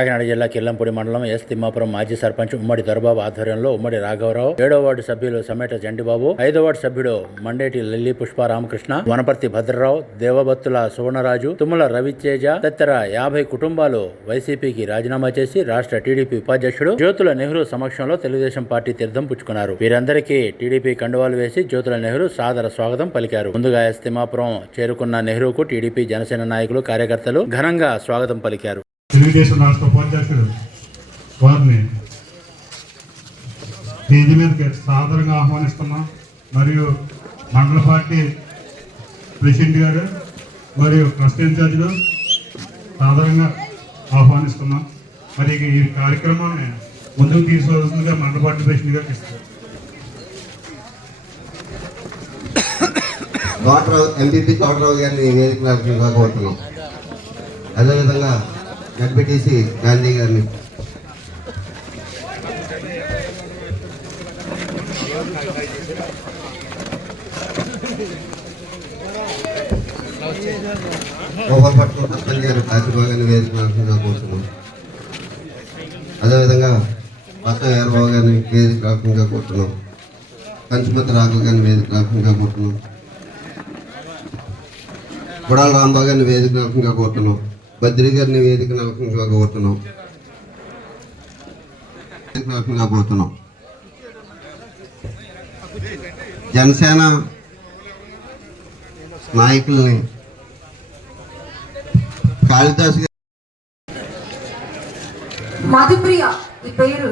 కాకినాడ జిల్లా కిల్లంపూడి మండలం ఎస్ తిమ్మాపురం మాజీ సర్పంచ్ ఉమ్మడి దొరబాబు ఆధ్వర్యంలో ఉమ్మడి రాఘవరావు ఏడో వార్డు సభ్యులు సమేట జండిబాబు ఐదో వార్డు సభ్యుడు మండేటి లిల్లీ పుష్ప రామకృష్ణ వనపర్తి భద్రరావు దేవబత్తుల సువర్ణరాజు తుమ్మల రవితేజ తదితర యాభై కుటుంబాలు వైసీపీకి రాజీనామా చేసి రాష్ట్ర టీడీపీ ఉపాధ్యక్షుడు జ్యోతుల నెహ్రూ సమక్షంలో తెలుగుదేశం పార్టీ తీర్థం పుచ్చుకున్నారు. వీరందరికీ టీడీపీ కండువాలు వేసి జ్యోతుల నెహ్రూ సాదర స్వాగతం పలికారు. ముందుగా ఎస్ తిమ్మాపురం చేరుకున్న నెహ్రూకు టీడీపీ జనసేన నాయకులు కార్యకర్తలు ఘనంగా స్వాగతం పలికారు. తెలుగుదేశం రాష్ట్ర ఉపాధ్యక్షుడు వారిని తేదీ మీదకి సాదరంగా ఆహ్వానిస్తున్నాం. మరియు మండల పార్టీ ప్రెసిడెంట్ గారు మరియు ట్రస్ట్ ఇన్ఛార్జీలు సాధారణంగా ఆహ్వానిస్తున్నాం. మరి ఈ కార్యక్రమాన్ని ముందుకు తీసుకోవాల్సిందిగా మండల పార్టీ ప్రెసిడెంట్ గారికి ఇస్తారు తోటరావు ఎంపీపీ తోటరావు గారిని వేదిక అదేవిధంగా జడ్పీటీసీ గాంధీ గారిని. గోపాలపట్నం సర్పంచ్ గారు కాశీబాబు గారిని కోరుతున్నాం అదేవిధంగా పక్క ఏర్బాబు గారిని వేదిక రాకుండా కోరుతున్నాం కంచుమతి రాఘవ గారిని వేదిక రాకుండా కోరుతున్నాం కొడాల రాంబాబు గారిని వేదిక రాకుండా కోరుతున్నాం బద్రి గారిని వేదిక నరకంగా కోరుతున్నాం కోరుతున్నాం జనసేన నాయకుల్ని కాళిదాస్ మధుప్రియ ఈ పేరు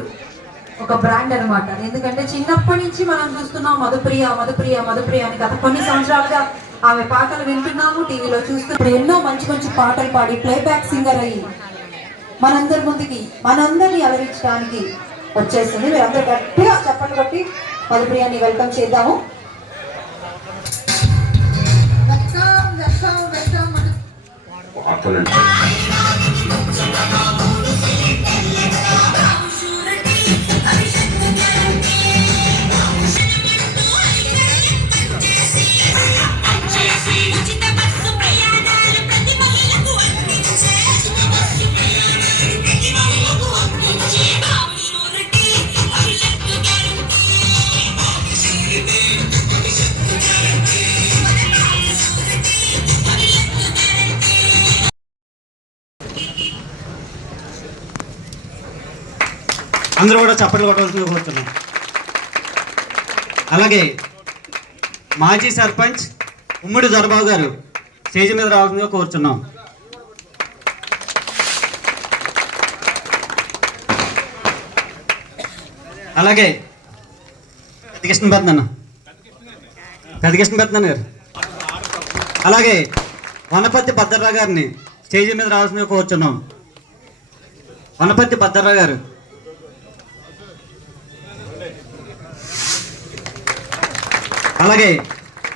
ఒక బ్రాండ్ అన్నమాట. ఎందుకంటే చిన్నప్పటి నుంచి మనం చూస్తున్నాం మధుప్రియ మధుప్రియ మధుప్రియ అని గత కొన్ని సంవత్సరాలుగా ఆమె పాటలు వింటున్నాము టీవీలో చూస్తున్నాం ఇప్పుడు ఎన్నో మంచి మంచి పాటలు పాడి ప్లేబ్యాక్ సింగర్ అయ్యి మనందరి ముందుకి మనందరినీ అలరించడానికి వచ్చేసింది మీరు అందరూ గట్టిగా చప్పట్లు కొట్టి మధుప్రియాని వెల్కమ్ చేద్దాము. వెల్కమ్ వెల్కమ్ వెల్కమ్ అందరూ కూడా చప్పట్లు కొట్టవలసింది కోరుతున్నాం. అలాగే మాజీ సర్పంచ్ ఉమ్మడి దొరబాబు గారు స్టేజ్ మీద రావాల్సిందిగా కోరుచున్నాం. అలాగే పెద్దకృష్ణ పెద్దన్న పెద్దకృష్ణ పెద్దన్న గారు. అలాగే వనపర్తి భద్రరావు గారిని స్టేజ్ మీద రావాల్సిందిగా కోరుచున్నాం. వనపర్తి భద్రరావు గారు. అలాగే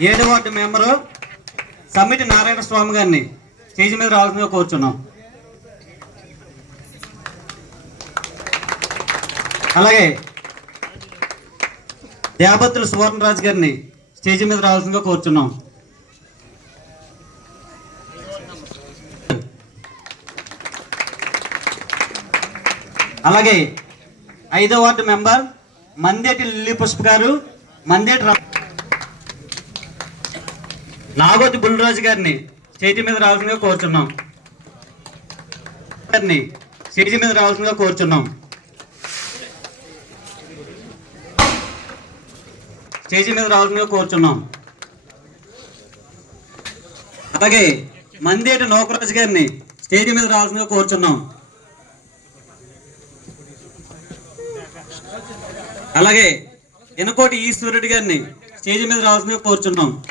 ఏడు వార్డు మెంబరు సమ్మిటి నారాయణ స్వామి గారిని స్టేజ్ మీద రావాల్సిందిగా కోరుచున్నాం. అలాగే దేవభత్రుల సువర్ణరాజు గారిని స్టేజ్ మీద రావాల్సిందిగా కోరుచున్నాం. అలాగే ఐదో వార్డు మెంబర్ మందేటి లిల్లీ పుష్ప గారు మందేటి రా- నాగోతి బుల్రాజు గారిని చేతి మీద రావాల్సిందిగా కోరుచున్నాం. గారిని చేతి మీద రావాల్సిందిగా కోరుచున్నాం. స్టేజీ మీద రావాల్సిందిగా కోరుచున్నాం. అలాగే మందేటి నోకరాజు గారిని స్టేజీ మీద రావాల్సిందిగా కోరుచున్నాం. అలాగే ఎనకోటి ఈశ్వరుడి గారిని స్టేజ్ మీద రావాల్సిందిగా కోరుచున్నాం.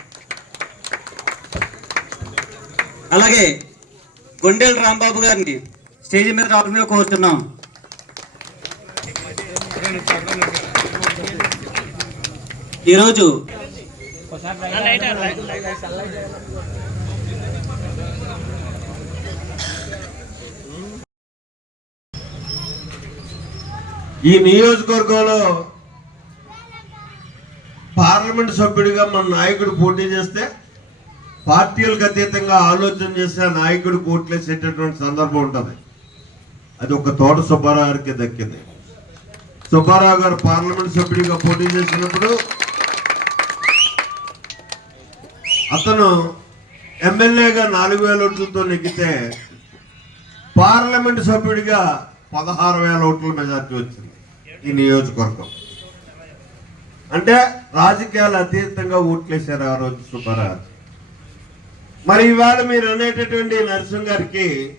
అలాగే గొండెల రాంబాబు గారిని స్టేజ్ మీద రావాల్సిందిగా కోరుతున్నాం. ఈరోజు ఈ నియోజకవర్గంలో పార్లమెంట్ సభ్యుడిగా మన నాయకుడు పోటీ చేస్తే పార్టీలకు అతీతంగా ఆలోచన చేసే నాయకుడు ఓట్లేసేటటువంటి సందర్భం ఉంటుంది. అది ఒక తోట సుబ్బారావు గారికి దక్కింది. సుబ్బారావు గారు పార్లమెంట్ సభ్యుడిగా పోటీ చేసినప్పుడు అతను ఎమ్మెల్యేగా నాలుగు వేల ఓట్లతో నెగ్గితే పార్లమెంట్ సభ్యుడిగా పదహారు వేల ఓట్ల మెజార్టీ వచ్చింది ఈ నియోజకవర్గం. అంటే రాజకీయాలు అతీతంగా ఓట్లేశారు ఆ రోజు సుబ్బారావు మరి ఇవాళ మీరు అనేటటువంటి నరసింహ గారికి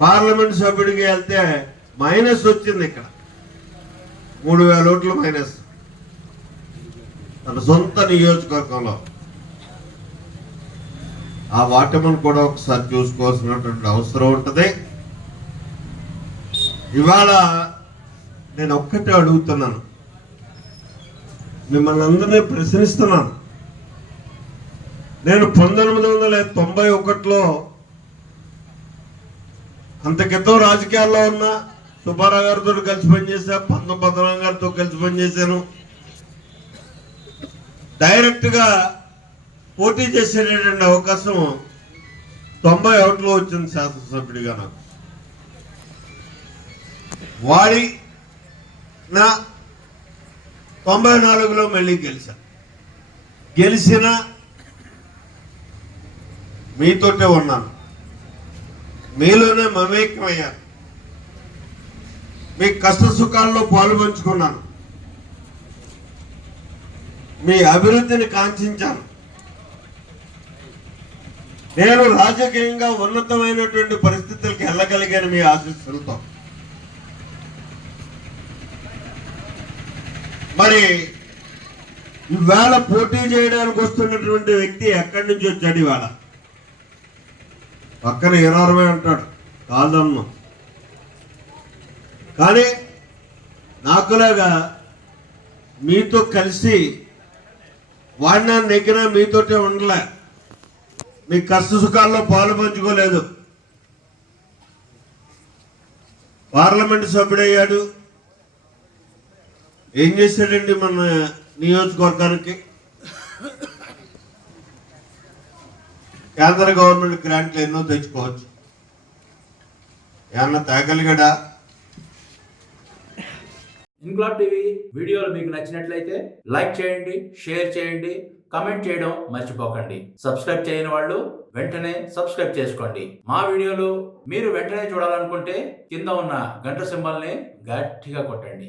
పార్లమెంట్ సభ్యుడికి వెళ్తే మైనస్ వచ్చింది ఇక్కడ. మూడు వేల ఓట్లు మైనస్. తన సొంత నియోజకవర్గంలో. ఆ వాటమును కూడా ఒకసారి చూసుకోవాల్సినటువంటి అవసరం ఉంటుంది. ఇవాళ నేను ఒక్కటే అడుగుతున్నాను. మిమ్మల్ని అందరినీ ప్రశ్నిస్తున్నాను. నేను పంతొమ్మిది వందల తొంభై ఒకటిలో అంత క్రితం రాజకీయాల్లో ఉన్న సుబ్బారావు గారితో కలిసి పనిచేశా పంతొమ్మిది పద్మనాభం గారితో కలిసి పనిచేశాను. డైరెక్ట్గా పోటీ చేసేటటువంటి అవకాశం తొంభై ఒకటిలో వచ్చింది శాసనసభ్యుడిగా నాకు. వాడి నా తొంభై నాలుగులో మళ్ళీ గెలిచాను గెలిచిన మీతోటే ఉన్నాను. మీలోనే మమేకమయ్యాను. మీ కష్ట సుఖాల్లో పాలు పంచుకున్నాను. మీ అభివృద్ధిని కాంక్షించాను. నేను రాజకీయంగా ఉన్నతమైనటువంటి పరిస్థితులకు వెళ్ళగలిగాను మీ ఆశీస్సులతో. మరి ఇవాళ పోటీ చేయడానికి వస్తున్నటువంటి వ్యక్తి ఎక్కడి నుంచి వచ్చాడు ఇవాళ? పక్కన ఇరవై అంటాడు కాదమ్మ. కానీ నాకులాగా మీతో కలిసి వాడిన నెగ్గిన మీతోటే ఉండలే. మీ కష్ట సుఖాల్లో పాలు పంచుకోలేదు. పార్లమెంట్ సభ్యుడయ్యాడు. ఏం చేశాడండి మన నియోజకవర్గానికి? కేంద్ర గవర్నమెంట్ గ్రాంట్లు ఎన్నో తెచ్చుకోవచ్చు. ఏమన్నా తేగలిగాడా? ఇన్క్లాబ్ టీవీ వీడియోలు మీకు నచ్చినట్లయితే లైక్ చేయండి షేర్ చేయండి కమెంట్ చేయడం మర్చిపోకండి. సబ్స్క్రైబ్ చేయని వాళ్ళు వెంటనే సబ్స్క్రైబ్ చేసుకోండి. మా వీడియోలు మీరు వెంటనే చూడాలనుకుంటే కింద ఉన్న గంట సింబల్ని గట్టిగా కొట్టండి.